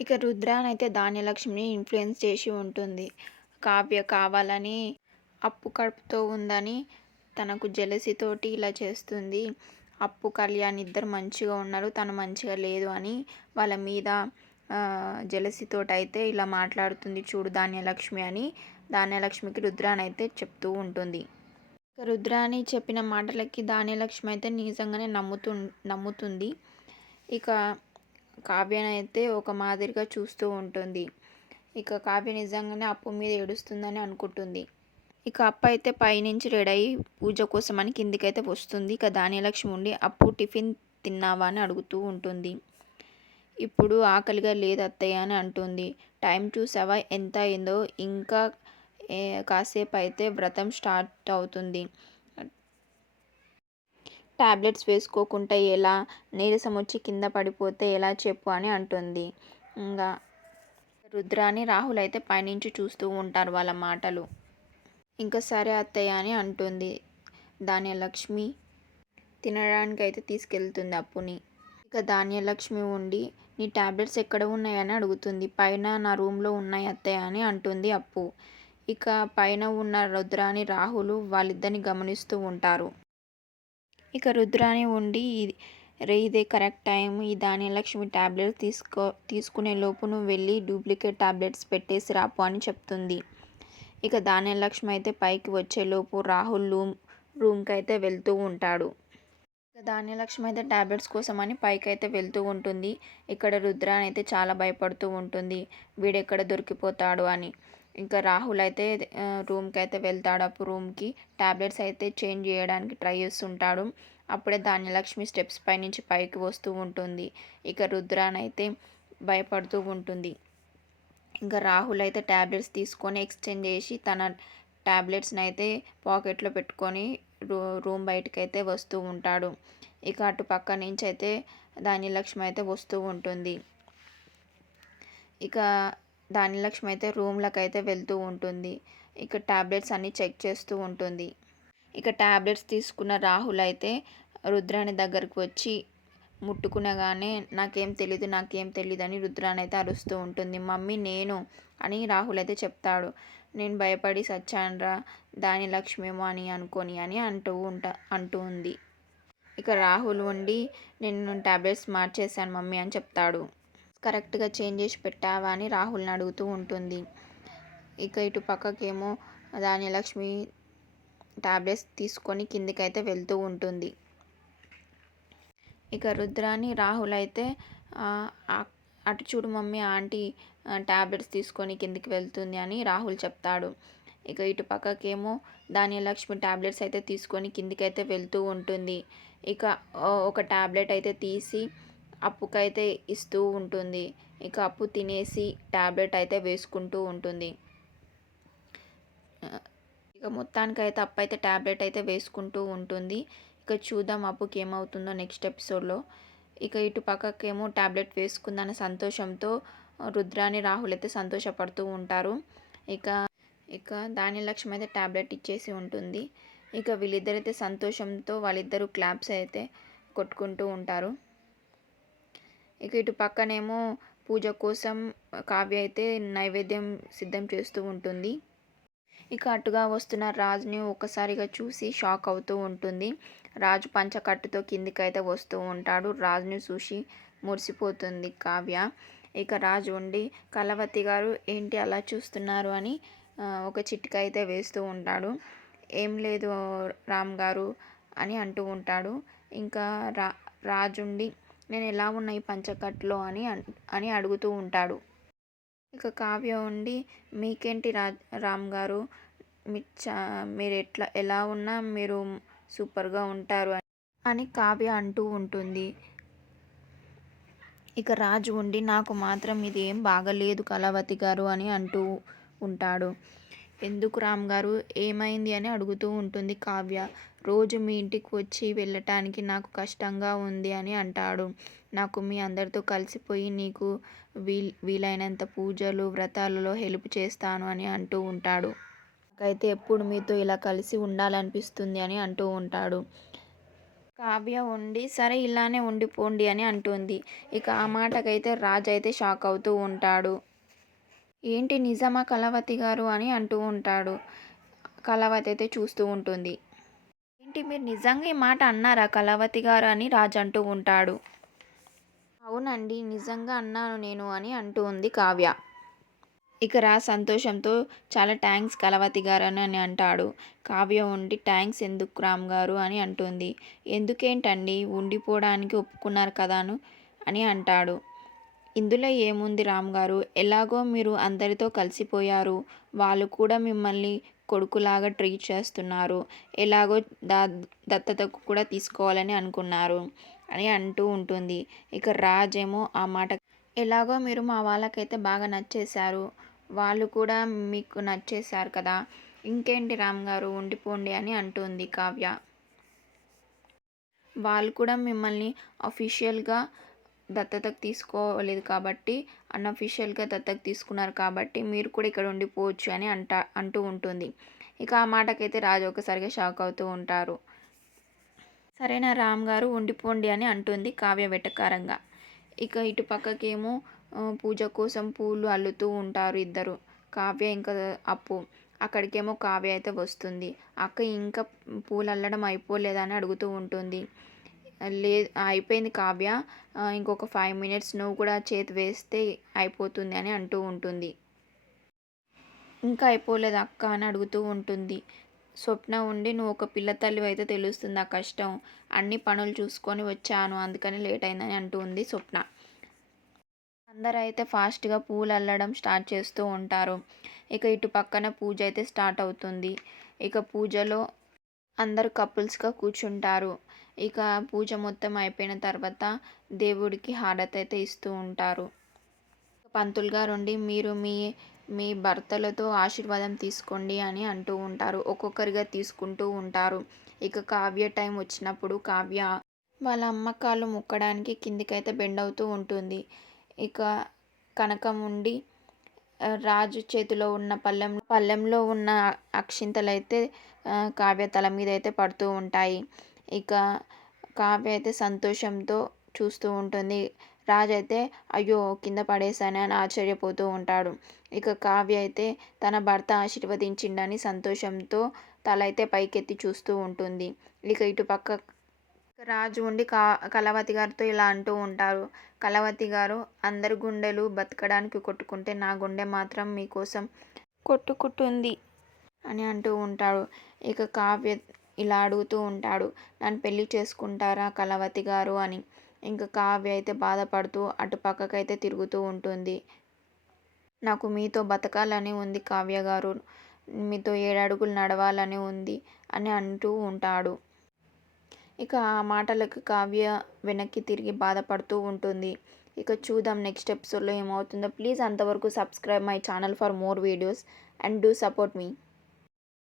ఇక రుద్రానైతే ధాన్యలక్ష్మిని ఇన్‌ఫ్లుయెన్స్ చేసి ఉంటుంది. కావ్య కావాలని అప్పు కడుపుతో ఉందని తనకు జెలసీతోటి ఇలా చేస్తుంది. అప్పు, కళ్యాణ్ ఇద్దరు మంచిగా ఉన్నారు. తను మంచిగా లేదు అని వాళ్ళ మీద జెలసీతోటైతే ఇలా మాట్లాడుతుంది చూడు ధాన్యలక్ష్మి అని ధాన్యలక్ష్మికి రుద్రానైతే చెప్తూ ఉంటుంది. ఇక రుద్రాని చెప్పిన మాటలకి ధాన్యలక్ష్మి అయితే నిజంగానే నమ్ముతుంది. ఇక కావ్యనైతే ఒక మాదిరిగా చూస్తూ ఉంటుంది. ఇక కావ్య నిజంగానే అప్పు మీద ఏడుస్తుందని అనుకుంటుంది. ఇక అప్పు అయితే పైనుంచి రెడీ అయ్యి పూజ కోసమని కిందికైతే వస్తుంది. ఇక ధాన్యలక్ష్మి ఉండి అప్పు టిఫిన్ తిన్నావా అని అడుగుతూ ఉంటుంది. ఇప్పుడు ఆకలిగా లేదు అత్తయ్య అని అంటుంది. టైం చూసావా ఎంత అయిందో, ఇంకా కాసేపు అయితే వ్రతం స్టార్ట్ అవుతుంది. టాబ్లెట్స్ వేసుకోకుంటే ఎలా, నీరసం వచ్చి కింద పడిపోతే ఎలా చెప్పు అని అంటుంది. ఇంకా రుద్రాని రాహుల్ అయితే పైనుంచి చూస్తూ ఉంటారు వాళ్ళ మాటలు. ఇంకా సరే అత్తయ్య అని అంటుంది. ధాన్యలక్ష్మి తినడానికి అయితే తీసుకెళ్తుంది అప్పుని. ఇక ధాన్యలక్ష్మి ఉండి నీ టాబ్లెట్స్ ఎక్కడ ఉన్నాయని అడుగుతుంది. పైన నా రూమ్లో ఉన్నాయి అత్తయ్య అని అంటుంది అప్పు. ఇక పైన ఉన్న రుద్రాని రాహుల్ వాళ్ళిద్దరిని గమనిస్తూ ఉంటారు. ఇక రుద్రాని ఉండి ఇదే కరెక్ట్ టైం, ఈ ధాన్యలక్ష్మి టాబ్లెట్స్ తీసుకునే లోపు నువ్వు వెళ్ళి డూప్లికేట్ టాబ్లెట్స్ పెట్టేసి రాపు అని చెప్తుంది. ఇక ధాన్యలక్ష్మి అయితే పైకి వచ్చేలోపు రాహుల్ రూమ్కి అయితే వెళ్తూ ఉంటాడు. ఇక ధాన్యలక్ష్మి అయితే టాబ్లెట్స్ కోసం అని పైకి అయితే వెళ్తూ ఉంటుంది. ఇక్కడ రుద్రాని అయితే చాలా భయపడుతూ ఉంటుంది, వీడెక్కడ దొరికిపోతాడు అని. ఇంకా రాహుల్ అయితే రూమ్కి అయితే వెళ్తాడు. అప్పుడు రూమ్కి టాబ్లెట్స్ అయితే చేంజ్ చేయడానికి ట్రై చేస్తుంటాడు. అప్పుడే ధాన్యలక్ష్మి స్టెప్స్ పై నుంచి పైకి వస్తూ ఉంటుంది. ఇక రుద్రాని అయితే భయపడుతూ ఉంటుంది. ఇంకా రాహుల్ అయితే టాబ్లెట్స్ తీసుకొని ఎక్స్చేంజ్ చేసి తన టాబ్లెట్స్ని అయితే పాకెట్లో పెట్టుకొని రూమ్ బయటకు అయితే వస్తూ ఉంటాడు. ఇక అటు పక్క నుంచి అయితే ధాన్యలక్ష్మి అయితే వస్తూ ఉంటుంది. ఇక ధాన్యలక్ష్మి అయితే రూమ్లకు అయితే వెళ్తూ ఉంటుంది. ఇక టాబ్లెట్స్ అన్నీ చెక్ చేస్తూ ఉంటుంది. ఇక టాబ్లెట్స్ తీసుకున్న రాహుల్ అయితే రుద్రాని దగ్గరికి వచ్చి ముట్టుకునగానే నాకేం తెలీదు అని రుద్రాని అయితే అరుస్తూ ఉంటుంది. మమ్మీ నేను అని రాహుల్ అయితే చెప్తాడు. నేను భయపడి సచ్చానురా ధాన్యలక్ష్మేమో అని అనుకొని అని అంటూ ఉంది. ఇక రాహుల్ ఉండి నేను టాబ్లెట్స్ మార్చేశాను మమ్మీ అని చెప్తాడు. కరెక్ట్గా చేంజ్ చేసి పెట్టావా అని రాహుల్ని అడుగుతూ ఉంటుంది. ఇక ఇటు పక్కకేమో ధాన్యలక్ష్మి టాబ్లెట్స్ తీసుకొని కిందికైతే వెళ్తూ ఉంటుంది. ఇక రుద్రాని రాహుల్ అయితే అటు చూడు మమ్మీ ఆంటీ టాబ్లెట్స్ తీసుకొని కిందికి వెళ్తుంది అని రాహుల్ చెప్తాడు. ఇక ఇటు పక్కకేమో ధాన్యలక్ష్మి టాబ్లెట్స్ అయితే తీసుకొని కిందికైతే వెళ్తూ ఉంటుంది. ఇక ఒక టాబ్లెట్ అయితే తీసి అప్పుకైతే ఇస్తూ ఉంటుంది. ఇక అప్పు తినేసి టాబ్లెట్ అయితే వేసుకుంటూ ఉంటుంది. ఇక మొత్తానికైతే అప్పు అయితే టాబ్లెట్ అయితే వేసుకుంటూ ఉంటుంది. ఇక చూద్దాం అప్పుకి ఏమవుతుందో నెక్స్ట్ ఎపిసోడ్లో. ఇక ఇటు పక్కకేమో టాబ్లెట్ వేసుకుందన్న సంతోషంతో రుద్రాని రాహుల్ అయితే సంతోషపడుతూ ఉంటారు. ఇక ఇక ధాన్యలక్ష్మి అయితే టాబ్లెట్ ఇచ్చేసి ఉంటుంది. ఇక వీళ్ళిద్దరైతే సంతోషంతో వాళ్ళిద్దరూ క్లాప్స్ అయితే కొట్టుకుంటూ ఉంటారు. ఇక ఇటు పక్కనేమో పూజ కోసం కావ్య అయితే నైవేద్యం సిద్ధం చేస్తూ ఉంటుంది. ఇక అటుగా వస్తున్న రాజుని ఒక్కసారిగా చూసి షాక్ అవుతూ ఉంటుంది. రాజు పంచకట్టుతో కిందికైతే వస్తూ ఉంటాడు. రాజుని చూసి మురిసిపోతుంది కావ్య. ఇక రాజు ఉండి కళావతి గారు ఏంటి అలా చూస్తున్నారు అని ఒక చిట్కా అయితే వేస్తూ ఉంటాడు. ఏం లేదు రామ్ గారు అని అంటూ ఉంటాడు. ఇంకా రాజుండి నేను ఎలా ఉన్నా ఈ పంచకట్టులో అని అడుగుతూ ఉంటాడు. ఇక కావ్య ఉండి మీకేంటి రామ్ గారు మీరు ఎలా ఉన్నా మీరు సూపర్గా ఉంటారు అని కావ్య అంటూ ఉంటుంది. ఇక రాజు ఉండి నాకు మాత్రం ఇది ఏం బాగలేదు కళావతి గారు అని అంటూ ఉంటాడు. ఎందుకు రామ్ గారు ఏమైంది అని అడుగుతూ ఉంటుంది కావ్య. రోజు మీ ఇంటికి వచ్చి వెళ్ళటానికి నాకు కష్టంగా ఉంది అని అంటాడు. నాకు మీ అందరితో కలిసిపోయి నీకు వీలైనంత పూజలు వ్రతాలలో హెల్ప్ చేస్తాను అని అంటూ ఉంటాడు. నాకైతే ఎప్పుడు మీతో ఇలా కలిసి ఉండాలనిపిస్తుంది అని అంటూ ఉంటాడు. కావ్య ఉండి సరే ఇలానే ఉండిపోండి అని అంటుంది. ఇక ఆ మాటకైతే రాజ్ అయితే షాక్ అవుతూ ఉంటాడు. ఏంటి నిజమా కళావతి గారు అని అంటూ ఉంటాడు. కళావతి అయితే చూస్తూ ఉంటుంది. ఏంటి మీరు నిజంగా ఈ మాట అన్నారా కళావతి గారు అని రాజ్ అంటూ ఉంటాడు. అవునండి నిజంగా అన్నాను నేను అని అంటూ ఉంది కావ్య. ఇక రాజ్ సంతోషంతో చాలా థ్యాంక్స్ కళావతి గారు అని అంటాడు. కావ్య ఉండి థ్యాంక్స్ ఎందుకు రామ్ గారు అని అంటుంది. ఎందుకేంటండి ఉండిపోవడానికి ఒప్పుకున్నారు కదాను అని అంటాడు. ఇందులో ఏముంది రామ్ గారు, ఎలాగో మీరు అందరితో కలిసిపోయారు. వాళ్ళు కూడా మిమ్మల్ని కొడుకులాగా ట్రీట్ చేస్తున్నారు. ఎలాగో దా దత్తతకు కూడా తీసుకోవాలని అనుకున్నారు అని అంటూ ఉంటుంది. ఇక రాజ్ ఏమో ఆ మాట ఎలాగో మీరు మా వాళ్ళకైతే బాగా నచ్చేశారు. వాళ్ళు కూడా మీకు నచ్చేశారు కదా! ఇంకేంటి రామ్ గారు ఉండిపోండి అని అంటుంది కావ్య. వాళ్ళు కూడా మిమ్మల్ని అఫీషియల్‌గా దత్తతకు తీసుకోలేదు కాబట్టి, అన్‌అఫీషియల్‌గా దత్తత తీసుకున్నారు కాబట్టి మీరు కూడా ఇక్కడ ఉండిపోవచ్చు అని అంటూ ఉంటుంది. ఇక ఆ మాటకైతే రాజు ఒక్కసారిగా షాక్ అవుతూ ఉంటారు. సరేనా రామ్ గారు ఉండిపోండి అని అంటుంది కావ్య వెటకారంగా. ఇక ఇటు పక్కకేమో పూజ కోసం పూలు అల్లుతూ ఉంటారు ఇద్దరు. కావ్య ఇంకా అప్పు. అక్కడికేమో కావ్య అయితే వస్తుంది. అక్క ఇంకా పూలు అల్లడం అయిపోలేదా అని అడుగుతూ ఉంటుంది. అయిపోయింది కావ్య. ఇంకొక 5 మినిట్స్ నువ్వు కూడా చేతి వేస్తే అయిపోతుంది అని అంటూ ఉంటుంది. ఇంకా అయిపోలేదు అక్క అని అడుగుతూ ఉంటుంది. స్వప్న ఉండి నువ్వు ఒక పిల్ల తల్లివైతే తెలుస్తుంది ఆ కష్టం. అన్ని పనులు చూసుకొని వచ్చాను అందుకని లేట్ అయిందని అంటూ ఉంది స్వప్న. అందరూ అయితే ఫాస్ట్‌గా పూలు అల్లడం స్టార్ట్ చేస్తూ ఉంటారు. ఇక ఇటు పక్కన పూజ అయితే స్టార్ట్ అవుతుంది. ఇక పూజలో అందరూ కపుల్స్‌గా కూర్చుంటారు. ఇక పూజ మొత్తం అయిపోయిన తర్వాత దేవుడికి హారతి అయితే ఇస్తూ ఉంటారు. పంతులు గారుండి మీరు మీ మీ భర్తలతో ఆశీర్వాదం తీసుకోండి అని అంటూ ఉంటారు. ఒక్కొక్కరిగా తీసుకుంటూ ఉంటారు. ఇక కావ్య టైం వచ్చినప్పుడు కావ్య వాళ్ళ అమ్మ కాళ్ళు మొక్కడానికి కిందికైతే బెండ్ అవుతూ ఉంటుంది. ఇక కనకం ఉండి రాజు చేతిలో ఉన్న పళ్ళెంలో ఉన్న అక్షింతలైతే కావ్య తల మీద అయితే పడుతూ ఉంటాయి. ఇక కావ్య అయితే సంతోషంతో చూస్తూ ఉంటుంది. రాజు అయితే అయ్యో కింద పడేశానే అని ఆశ్చర్యపోతూ ఉంటాడు. ఇక కావ్య అయితే తన భర్త ఆశీర్వదించిండని సంతోషంతో తల అయితే పైకెత్తి చూస్తూ ఉంటుంది. ఇక ఇటు పక్క రాజు ఉండి కళావతి గారితో ఇలా అంటూ ఉంటారు. కళావతి గారు అందరి గుండెలు బతకడానికి కొట్టుకుంటే నా గుండె మాత్రం మీకోసం కొట్టుకుంటుంది అని అంటూ ఉంటాడు. ఇక కావ్య ఇలా అడుగుతూ ఉంటాడు. నన్ను పెళ్లి చేసుకుంటారా కళావతి గారు అని. ఇంకా కావ్య అయితే బాధపడుతూ అటు పక్కకైతే తిరుగుతూ ఉంటుంది. నాకు మీతో బతకాలని ఉంది కావ్య గారు. మీతో 7 అడుగులు నడవాలని ఉంది అని అంటూ ఉంటాడు. ఇక ఆ మాటలకు కావ్య వెనక్కి తిరిగి బాధపడుతూ ఉంటుంది. ఇక చూద్దాం నెక్స్ట్ ఎపిసోడ్లో ఏమవుతుందో. ప్లీజ్ అంతవరకు subscribe my channel for more videos and do support me.